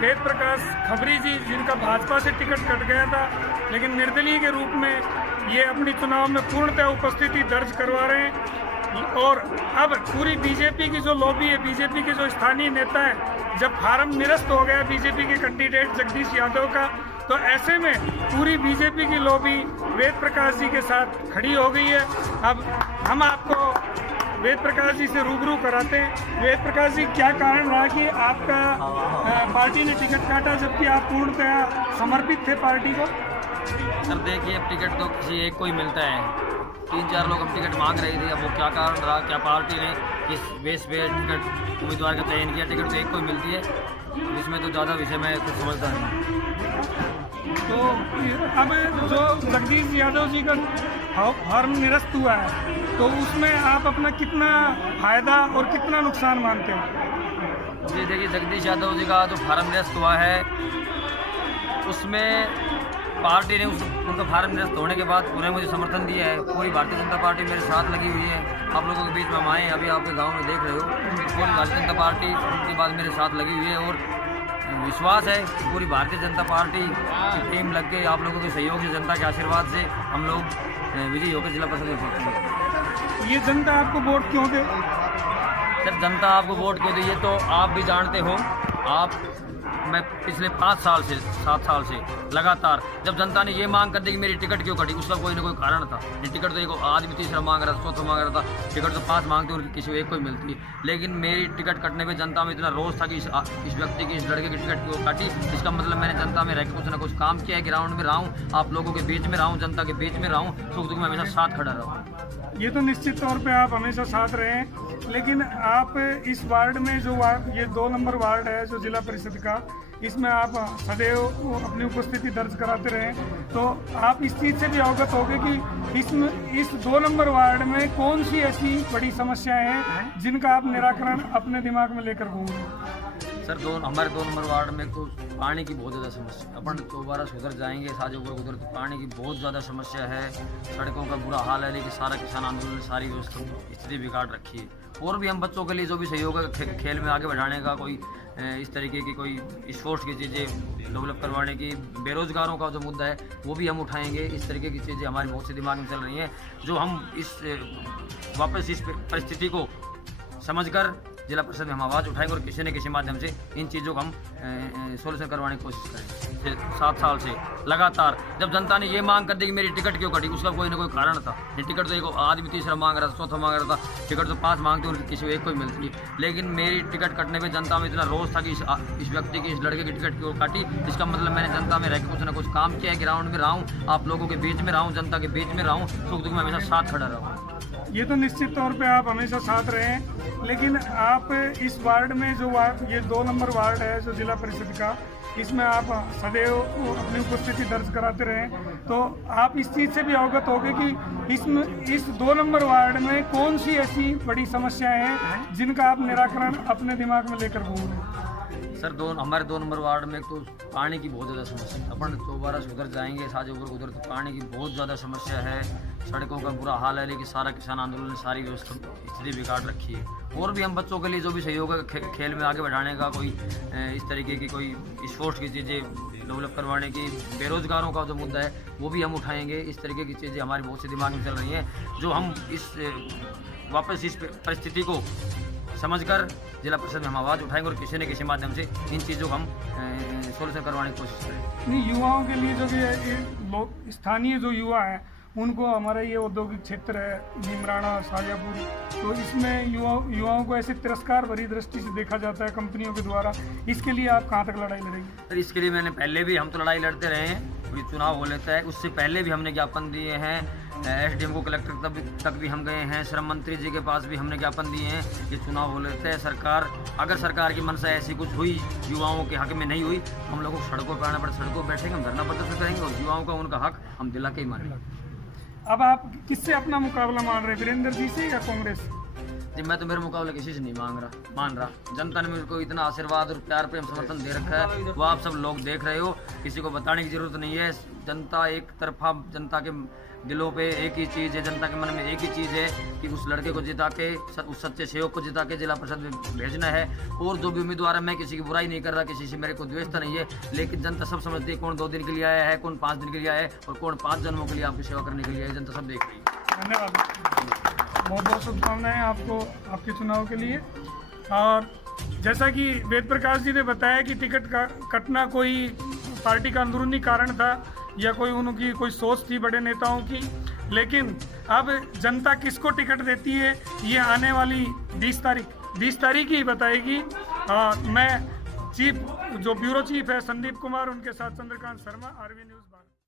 वेद प्रकाश खबरी जी, जिनका भाजपा से टिकट कट गया था, लेकिन निर्दलीय के रूप में ये अपनी चुनाव में पूर्णतः उपस्थिति दर्ज करवा रहे हैं। और अब पूरी बीजेपी की जो लॉबी है, बीजेपी के जो स्थानीय नेता हैं, जब फार्म निरस्त हो गया बीजेपी के कैंडिडेट जगदीश यादव का, तो ऐसे में पूरी बीजेपी की लॉबी वेद प्रकाश जी के साथ खड़ी हो गई है। अब हम आपको वेद प्रकाश जी से रूबरू कराते हैं। वेद प्रकाश जी, क्या कारण रहा कि आपका पार्टी ने टिकट काटा, जबकि आप पूर्णतः समर्पित थे पार्टी को? सर देखिए, अब टिकट तो किसी एक को ही मिलता है। 3-4 लोग हम टिकट मांग रहे थे। अब वो क्या कारण रहा, क्या पार्टी ने किस बेस पे टिकट उम्मीदवार का चयन किया? टिकट तो एक को ही मिलती है, इसमें तो ज़्यादा विषय मैं कुछ समझता नहीं। तो अब जो जगदीश यादव जी का फॉर्म निरस्त हुआ है, तो उसमें आप अपना कितना फायदा और कितना नुकसान मानते हैं? जी देखिए, जगदीश यादव जी का जो फार्म निरस्त हुआ है, उसमें पार्टी ने उनका फार्म निरस्त होने के बाद पूरे मुझे समर्थन दिया है। पूरी भारतीय जनता पार्टी मेरे साथ लगी हुई है। आप लोगों के बीच में हम आए हैं, अभी आपके गांव में देख रहे हो, पूरी भारतीय जनता पार्टी उनके बाद मेरे साथ लगी हुई है। और विश्वास है कि पूरी भारतीय जनता पार्टी की टीम लग के, आप लोगों के सहयोग से, जनता के आशीर्वाद से हम लोग विजयी होकर जिला परिषद में पहुँचेंगे। ये जनता आपको वोट क्यों दे? सर, जनता आपको वोट क्यों दी, ये तो आप भी जानते हो। मैं पिछले 5 साल से 7 साल से लगातार, जब जनता ने ये मांग कर दी कि मेरी टिकट क्यों कटी, उसका कोई ना कोई कारण था। ये टिकट तो एक आदमी तीसरा मांग रहा था, चौथा मांग रहा था। टिकट तो 5 मांगते और किसी को एक को ही मिलती है। लेकिन मेरी टिकट कटने पे जनता में इतना रोष था कि इस व्यक्ति की, इस लड़के की टिकट क्यों काटी। इसका मतलब मैंने जनता में रह के कुछ ना कुछ काम किया है, ग्राउंड में रहा हूँ, आप लोगों के बीच में रहा हूँ, जनता के बीच में रहा हूँ, सुख दुख में हमेशा साथ खड़ा रहा। ये तो निश्चित तौर पे आप हमेशा साथ रहे हैं, लेकिन आप इस वार्ड में जो ये 2 नंबर वार्ड है जो जिला परिषद का, इसमें आप सदैव अपनी उपस्थिति दर्ज कराते रहे, तो आप इस चीज़ से भी अवगत होंगे कि इस 2 नंबर वार्ड में कौन सी ऐसी बड़ी समस्याएं हैं जिनका आप निराकरण अपने दिमाग में लेकर घूमेंगे? सर, हमारे 2 नंबर वार्ड में तो पानी की बहुत ज़्यादा समस्या। अपन दोबारा सुधर जाएंगे, साजोपुर उधर तो पानी की बहुत ज़्यादा समस्या है। सड़कों का बुरा हाल है, लेकिन सारा किसान आंदोलन ने सारी व्यवस्था स्थिति बिगाड़ रखी है। और भी हम बच्चों के लिए जो भी सहयोग है खेल में आगे बढ़ाने का, कोई इस तरीके की कोई स्पोर्ट्स की चीज़ें डेवलप करवाने की, बेरोजगारों का जो मुद्दा है वो भी हम उठाएंगे। इस तरीके की चीज़ें हमारे बहुत से दिमाग में चल रही हैं, जो हम वापस इस परिस्थिति को समझकर जिला परिषद में हम आवाज़ उठाएंगे और किसी न किसी माध्यम से इन चीज़ों को हम सोल्यूशन करवाने की कोशिश करेंगे। 7 साल से लगातार, जब जनता ने ये मांग कर दी कि मेरी टिकट क्यों कटी, उसका कोई ना कोई कारण था। ये टिकट तो एक आदमी तीसरा मांग रहा था, चौथा मांग रहा था। टिकट तो 5 मांगते और किसी को एक को ही मिलती है। लेकिन मेरी टिकट कटने पर जनता में इतना रोष था कि इस व्यक्ति की, इस लड़के की टिकट क्यों काटी। इसका मतलब मैंने जनता में रह के कुछ ना कुछ काम किया है, ग्राउंड में रहा हूँ, आप लोगों के बीच में रहा हूँ, जनता के बीच में रहा हूँ, सुख दुख में हमेशा साथ खड़ा रहा हूँ। ये तो निश्चित तौर पे आप हमेशा साथ रहे हैं, लेकिन आप इस वार्ड में जो ये 2 नंबर वार्ड है जो जिला परिषद का, इसमें आप सदैव अपनी उपस्थिति दर्ज कराते रहे, तो आप इस चीज़ से भी अवगत होंगे कि इस 2 नंबर वार्ड में कौन सी ऐसी बड़ी समस्याएं हैं जिनका आप निराकरण अपने दिमाग में लेकर घूमेंगे? सर, हमारे 2 नंबर वार्ड में तो पानी की बहुत ज़्यादा समस्या है। अपन दोबारा सुधर जाएंगे, साजोपुर उधर तो पानी की बहुत ज़्यादा समस्या है। सड़कों का बुरा हाल है, लेकिन सारा किसान आंदोलन ने सारी व्यवस्था स्थिति बिगाड़ रखी है। और भी हम बच्चों के लिए जो भी सहयोग है खेल में आगे बढ़ाने का, कोई इस तरीके की कोई स्पोर्ट्स की चीज़ें डेवलप करवाने की, बेरोजगारों का जो मुद्दा है वो भी हम उठाएंगे। इस तरीके की चीज़ें हमारे बहुत से दिमाग में चल रही हैं, जो हम वापस इस परिस्थिति को समझकर जिला परिषद में हम आवाज़ उठाएंगे और किसी न किसी माध्यम से इन चीज़ों को हम सोल्यूशन करवाने की कोशिश करेंगे। नहीं, युवाओं के लिए जो भी लोग, स्थानीय जो युवा हैं, उनको हमारा ये औद्योगिक क्षेत्र है नीमराणा, शाजापुर, तो इसमें युवाओं को ऐसे तिरस्कार भरी दृष्टि से देखा जाता है कंपनियों के द्वारा। इसके लिए आप कहाँ तक लड़ाई लड़ेंगे? सर, इसके लिए मैंने पहले भी, हम तो लड़ाई लड़ते रहे हैं, कोई चुनाव हो लेता है, उससे पहले भी हमने ज्ञापन दिए हैं। SDM को, कलेक्टर तक भी हम गए हैं, श्रम मंत्री जी के पास भी हमने ज्ञापन दिए हैं। ये चुनाव हो लेते हैं, अगर सरकार की मनसा ऐसी कुछ हुई, युवाओं के हक में नहीं हुई, हम लोगों को सड़कों पर आना पड़े, सड़कों पर बैठेंगे, हम धरना प्रदर्शन करेंगे और युवाओं का उनका हक हम दिला के ही मानेंगे। अब आप किससे अपना मुकाबला मान रहे हैं, वीरेंद्र जी से या कांग्रेस? जी मैं तो मेरे मुकाबले किसी से नहीं मान रहा। जनता ने मेरे को इतना आशीर्वाद और प्यार प्रेम समर्थन दे रखा है, वो आप सब लोग देख रहे हो, किसी को बताने की जरूरत नहीं है। जनता एक तरफा, जनता के दिलों पे एक ही चीज़ है, जनता के मन में एक ही चीज़ है कि उस लड़के को जिता के, उस सच्चे सेवक को जिता के जिला परिषद में भेजना है। और जो भी उम्मीदवार है, मैं किसी की बुराई नहीं कर रहा, किसी से मेरे को द्वेषता नहीं है, लेकिन जनता सब समझती है कौन 2 दिन के लिए आया है, कौन 5 दिन के लिए आया है और कौन 5 जन्मों के लिए आपकी सेवा करने के लिए है। जनता सब देख रही है। धन्यवाद, बहुत बहुत शुभकामनाएं आपको आपके चुनाव के लिए। और जैसा कि वेद प्रकाश जी ने बताया कि टिकट का कटना कोई पार्टी का अंदरूनी कारण था या कोई उनकी कोई सोच थी बड़े नेताओं की, लेकिन अब जनता किसको टिकट देती है ये आने वाली 20 तारीख ही बताएगी। मैं चीफ जो ब्यूरो चीफ है संदीप कुमार, उनके साथ चंद्रकांत शर्मा, आरवी न्यूज़।